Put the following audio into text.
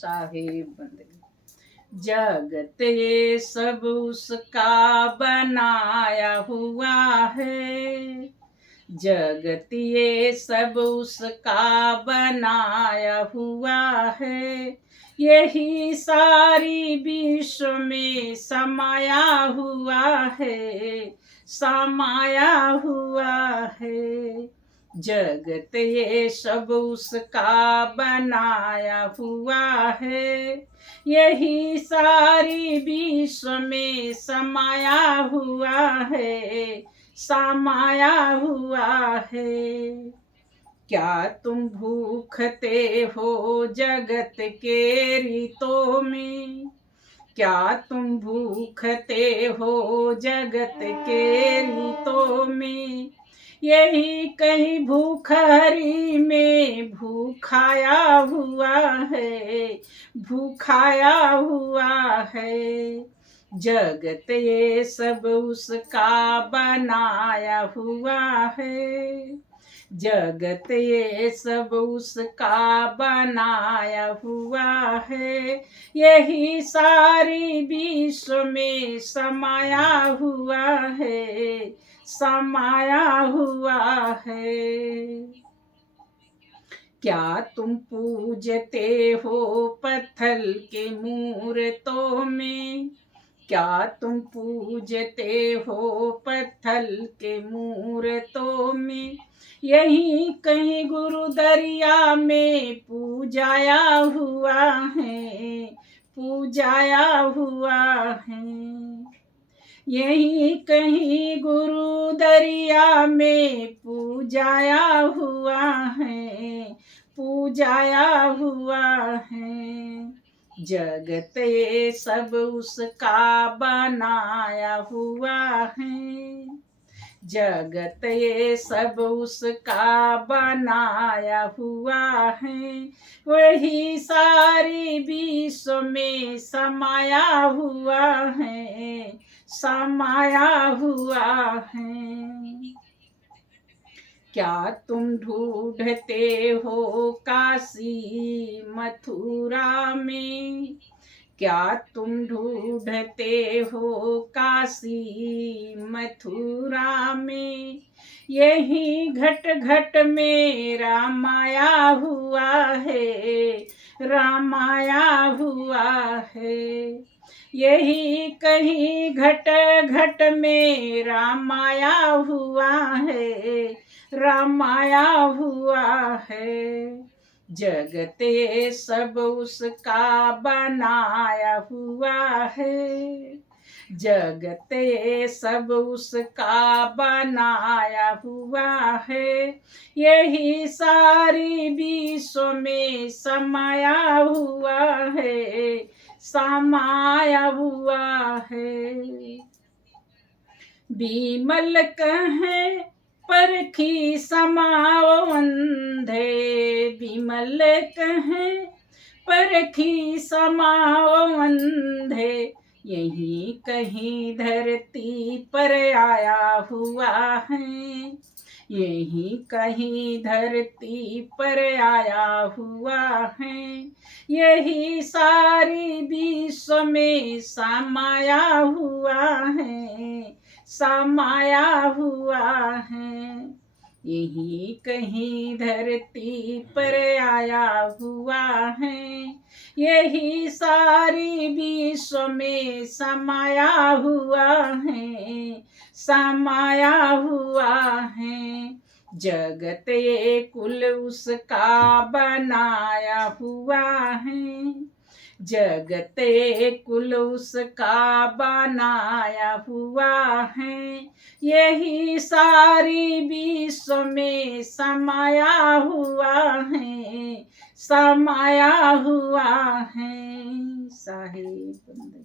साहिब बंदगी। जगत ये सब उसका बनाया हुआ है, जगत ये सब उसका बनाया हुआ है। यही सारी विश्व में समाया हुआ है, समाया हुआ है। जगत ये सब उसका बनाया हुआ है, यही सारी विश्व में समाया हुआ है, समाया हुआ है। क्या तुम भूखते हो जगत के रीतों में, क्या तुम भूखते हो जगत के रीतों में। यही कहीं भूखरी में भूखाया हुआ है, भूखाया हुआ है। जगत ये सब उसका बनाया हुआ है, जगत ये सब उसका बनाया हुआ है। यही सारी विश्व में समाया हुआ है, समाया हुआ है। क्या तुम पूजते हो पत्थर के मूर्तों में, क्या तुम पूजते हो पत्थर के मूर्तों में। यही कहीं गुरु दरिया में पूजाया हुआ है, पूजाया हुआ है। यही कहीं गुरु दरिया में पूजाया हुआ है, पूजाया हुआ है। जगत ये सब उसका बनाया हुआ है, जगत ये सब उसका बनाया हुआ है। वही सारी विश्व में समाया हुआ है, समाया हुआ है। क्या तुम ढूंढते हो काशी मथुरा में, क्या तुम ढूंढते हो काशी मथुरा में। यही घट घट में रामाया हुआ है, रामाया हुआ है। यही कहीं घट घट में रामाया हुआ है, रामाया हुआ है। जगत ये सब उसका बनाया हुआ है, जगत ये सब उसका बनाया हुआ है। यही सारी विश्व में समाया हुआ है, समाया हुआ है। बीमल कहें परखी समाओ अंधे, विमल कहें परखी समाओ अंधे। यही कहीं धरती पर आया हुआ है, यही कहीं धरती पर आया हुआ है। यही सारी विश्व में समाया हुआ है, समाया हुआ है। यही कहीं धरती पर आया हुआ है, यही सारी विश्व में समाया हुआ है, समाया हुआ है। जगत ये कुल उसका बनाया हुआ है, जगत ये कुल उसका बनाया हुआ है। यही सारी विश्व में समाया हुआ है, समाया हुआ है। साहिब